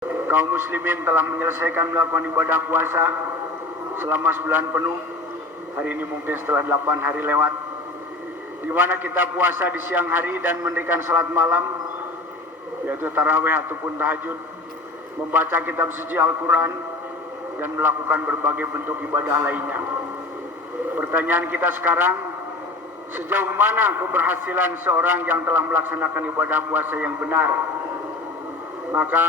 Kaum muslimin telah menyelesaikan melakukan ibadah puasa selama sebulan penuh. Hari ini mungkin setelah 8 hari lewat, di mana kita puasa di siang hari dan mendirikan salat malam, yaitu tarawih ataupun tahajud, membaca kitab suci Al-Quran, dan melakukan berbagai bentuk ibadah lainnya. Pertanyaan kita sekarang, sejauh mana keberhasilan seorang yang telah melaksanakan ibadah puasa yang benar? Maka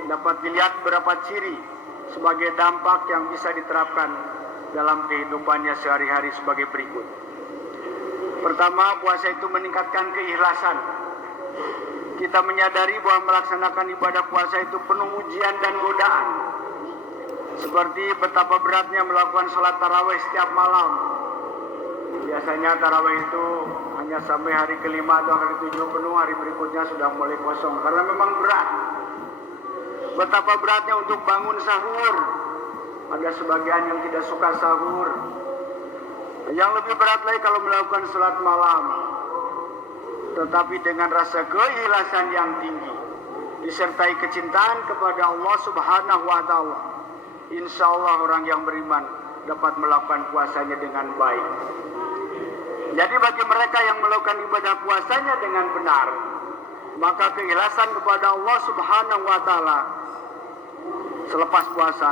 dapat dilihat beberapa ciri sebagai dampak yang bisa diterapkan dalam kehidupannya sehari-hari sebagai berikut. Pertama, puasa itu meningkatkan keikhlasan. Kita menyadari bahwa melaksanakan ibadah puasa itu penuh ujian dan godaan. Seperti betapa beratnya melakukan sholat tarawih setiap malam. Biasanya tarawih itu hanya sampai hari kelima atau hari 7 penuh, hari berikutnya sudah mulai kosong karena memang berat. Betapa beratnya untuk bangun sahur. Ada sebagian yang tidak suka sahur. Yang lebih berat lagi kalau melakukan sholat malam, tetapi dengan rasa keikhlasan yang tinggi, disertai kecintaan kepada Allah Subhanahu wa Ta'ala, insya Allah orang yang beriman dapat melakukan puasanya dengan baik. Jadi bagi mereka yang melakukan ibadah puasanya dengan benar, maka keikhlasan kepada Allah Subhanahu wa Ta'ala selepas puasa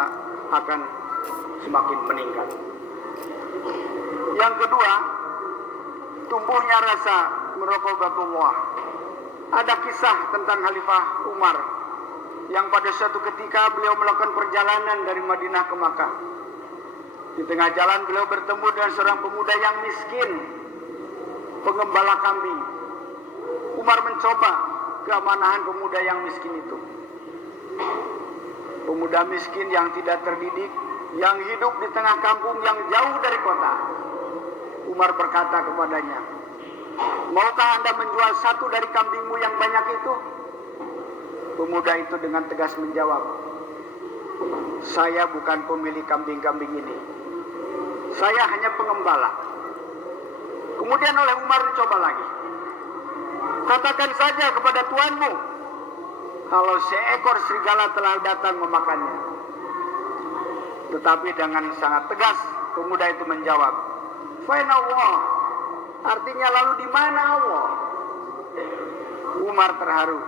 akan semakin meningkat. Yang kedua, tumbuhnya rasa muraqabatullah. Ada kisah tentang Khalifah Umar yang pada suatu ketika beliau melakukan perjalanan dari Madinah ke Makkah. Di tengah jalan beliau bertemu dengan seorang pemuda yang miskin, pengembala kambing. Umar mencoba keamanahan pemuda yang miskin itu. Pemuda miskin yang tidak terdidik, yang hidup di tengah kampung yang jauh dari kota. Umar berkata kepadanya, "Maukah Anda menjual satu dari kambingmu yang banyak itu?" Pemuda itu dengan tegas menjawab, "Saya bukan pemilik kambing-kambing ini. Saya hanya pengembala." Kemudian oleh Umar dicoba lagi. "Katakan saja kepada tuanmu kalau seekor serigala telah datang memakannya." Tetapi dengan sangat tegas pemuda itu menjawab, "Faina Allah." Artinya lalu di mana Allah? Umar terharu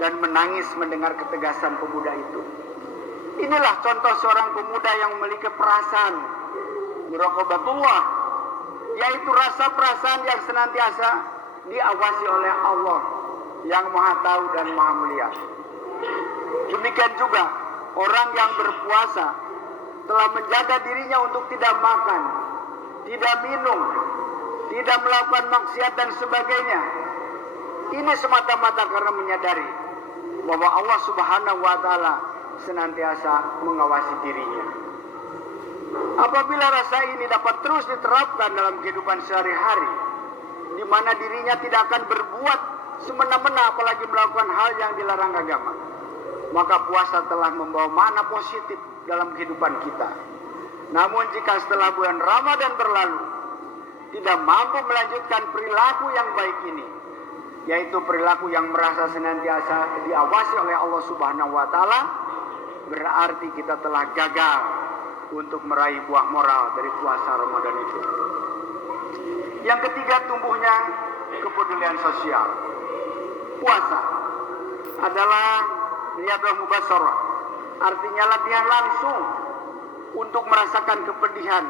dan menangis mendengar ketegasan pemuda itu. Inilah contoh seorang pemuda yang memiliki perasaan muraqabatullah, yaitu rasa perasaan yang senantiasa diawasi oleh Allah yang Maha Tahu dan Maha Melihat. Demikian juga orang yang berpuasa telah menjaga dirinya untuk tidak makan, tidak minum, tidak melakukan maksiat dan sebagainya. Ini semata-mata karena menyadari bahwa Allah Subhanahu wa Ta'ala senantiasa mengawasi dirinya. Apabila rasa ini dapat terus diterapkan dalam kehidupan sehari-hari, di mana dirinya tidak akan berbuat semena-mena apalagi melakukan hal yang dilarang agama, maka puasa telah membawa makna positif dalam kehidupan kita. Namun jika setelah bulan Ramadan berlalu tidak mampu melanjutkan perilaku yang baik ini, yaitu perilaku yang merasa senantiasa diawasi oleh Allah Subhanahu wa Ta'ala, berarti kita telah gagal untuk meraih buah moral dari puasa Ramadan itu. Yang ketiga, tumbuhnya kepedulian sosial. Puasa adalah riyadhah mubasyarah, artinya latihan langsung untuk merasakan kepedihan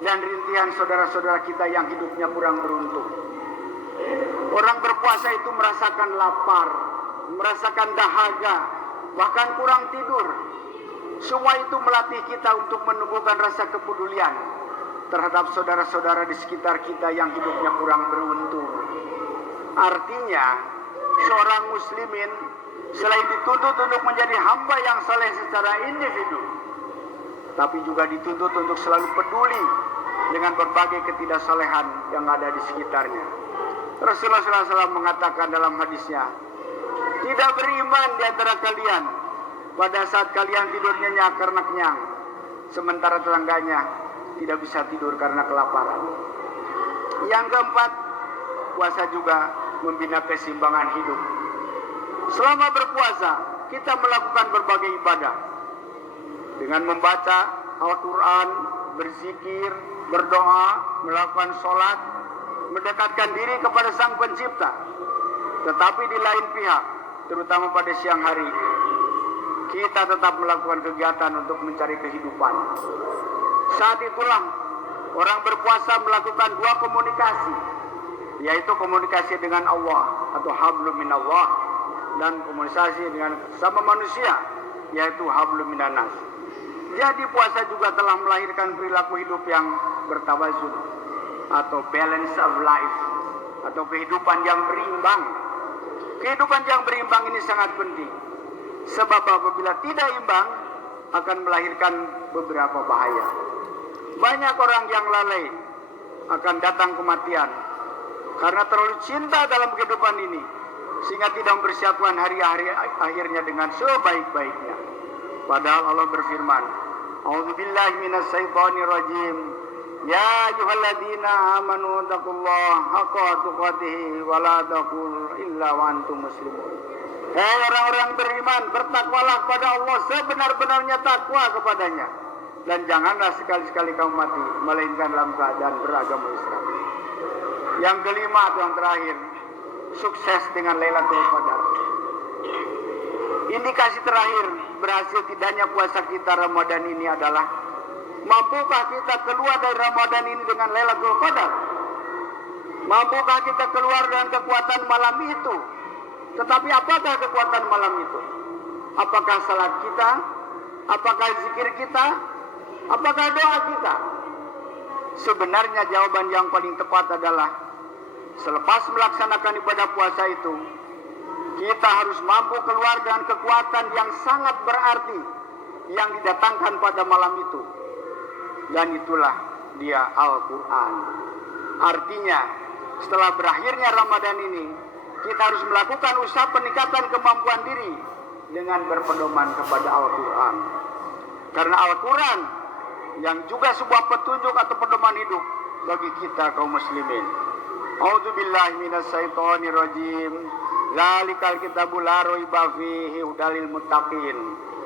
dan rintihan saudara-saudara kita yang hidupnya kurang beruntung. Orang berpuasa itu merasakan lapar, merasakan dahaga, bahkan kurang tidur. Semua itu melatih kita untuk menumbuhkan rasa kepedulian terhadap saudara-saudara di sekitar kita yang hidupnya kurang beruntung. Artinya, seorang muslimin selain dituntut untuk menjadi hamba yang saleh secara individu, tapi juga dituntut untuk selalu peduli dengan berbagai ketidaksalehan yang ada di sekitarnya. Rasulullah SAW mengatakan dalam hadisnya, "Tidak beriman di antara kalian pada saat kalian tidur nyenyak karena kenyang, sementara tetangganya tidak bisa tidur karena kelaparan." Yang keempat, puasa juga membina keseimbangan hidup. Selama berpuasa, kita melakukan berbagai ibadah dengan membaca Al-Quran, berzikir, berdoa, melakukan sholat, mendekatkan diri kepada Sang Pencipta. Tetapi di lain pihak, terutama pada siang hari, kita tetap melakukan kegiatan untuk mencari kehidupan. Saat itulah orang berpuasa melakukan dua komunikasi, yaitu komunikasi dengan Allah atau hablum minallah, dan komunikasi dengan sama manusia, yaitu hablum minannas. Jadi puasa juga telah melahirkan perilaku hidup yang bertawazun atau balance of life, atau kehidupan yang berimbang. Kehidupan yang berimbang ini sangat penting, sebab apabila tidak imbang akan melahirkan beberapa bahaya. Banyak orang yang lalai akan datang kematian karena terlalu cinta dalam kehidupan ini, sehingga tidak mempersiapkan hari-hari akhirnya dengan sebaik-baiknya. Padahal Allah berfirman, A'udzubillahi minasyaitonirrajim. Ya ayyuhalladzina amanu taqullaha haqqa tuqatih wa la taqumu illa wa antum muslimun. Hai orang-orang beriman, bertakwalah kepada Allah sebenar-benarnya takwa kepadanya, dan janganlah sekali-sekali kamu mati melainkan dalam keadaan beragama Islam. Yang kelima atau yang terakhir, sukses dengan Lailatul Qadar. Indikasi terakhir berhasil tidaknya puasa kita Ramadan ini adalah, mampukah kita keluar dari Ramadan ini dengan Lailatul Qadar? Mampukah kita keluar dengan kekuatan malam itu? Tetapi apakah kekuatan malam itu? Apakah salat kita? Apakah zikir kita? Apakah doa kita? Sebenarnya jawaban yang paling tepat adalah, selepas melaksanakan ibadah puasa itu, kita harus mampu keluar dengan kekuatan yang sangat berarti yang didatangkan pada malam itu. Dan itulah dia Al-Quran. Artinya, setelah berakhirnya Ramadan ini, kita harus melakukan usaha peningkatan kemampuan diri dengan berpedoman kepada Al-Quran. Karena Al-Quran yang juga sebuah petunjuk atau pedoman hidup bagi kita kaum muslimin. A'udzubillahi minasyaitonirrajim. Zalikal kitabul la raiba fihi hudalil muttaqin.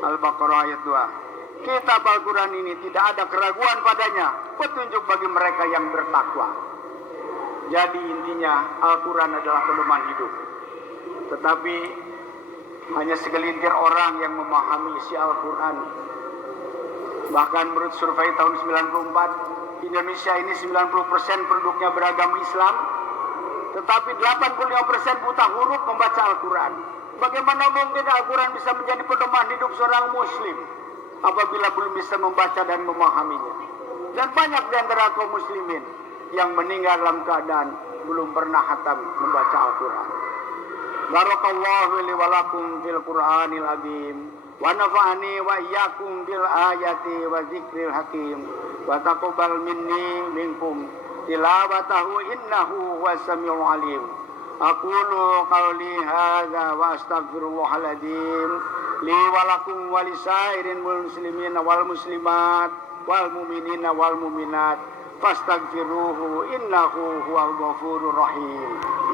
Al-Baqarah ayat 2. Kitab Al-Quran ini tidak ada keraguan padanya, petunjuk bagi mereka yang bertakwa. Jadi intinya Al-Quran adalah pedoman hidup. Tetapi hanya segelintir orang yang memahami isi Al-Quran. Bahkan menurut survei tahun 94, Indonesia ini 90% penduduknya beragama Islam, tetapi 85% buta huruf membaca Al-Quran. Bagaimana mungkin Al-Quran bisa menjadi pedoman hidup seorang muslim apabila belum bisa membaca dan memahaminya? Dan banyak di antara kaum muslimin yang meninggal dalam keadaan belum pernah khatam membaca Al-Quran. Barakallahu li wa lakum fil Qur'anil azim, wa nafa'ani wa iyyakum bil ayati wa dzikril hakim, wa taqabbal minni minkum tilawatahu innahu huwas samiul alim. Aqulu qawli hadza wa astaghfirullahal adzim li wa lakum wa lisairin muslimin wal muslimat wal mu'minina wal mu'minat fastaghfiruhu innahu huwal ghafurur rahim.